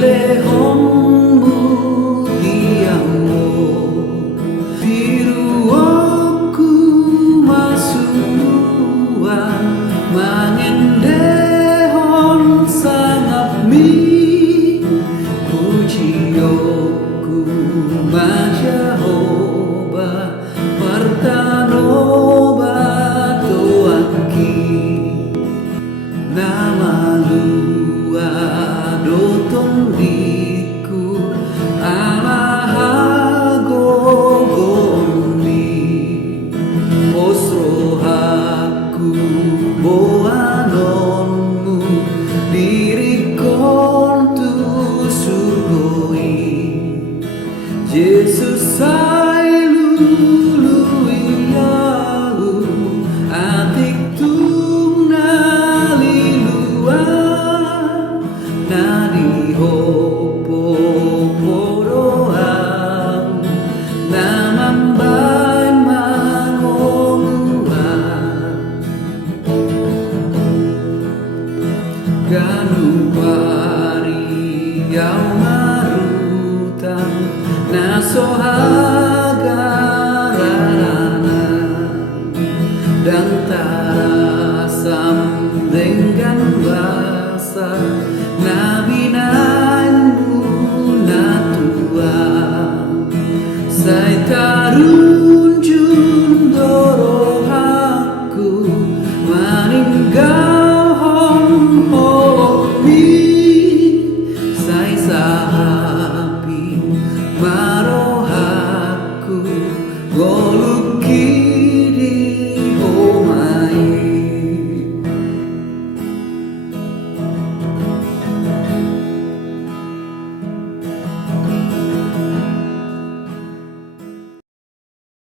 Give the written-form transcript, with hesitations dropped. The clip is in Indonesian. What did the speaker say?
lehonmu diamo biruoku masuan mangendehon sangat mi pujioku majahoba partanoba toaki nama lua doton diku alahagogoni osrohaku boanonmu dirikon tu surgoi Yesus sai luluiau atik tung naliluan nadi hopo poroam namambay mangoluan ganupari yau marutang nasohagararana dan tarasam dengan basa nabinanmu natua sai tarunjun dorohaku maninggal homi sai sahapi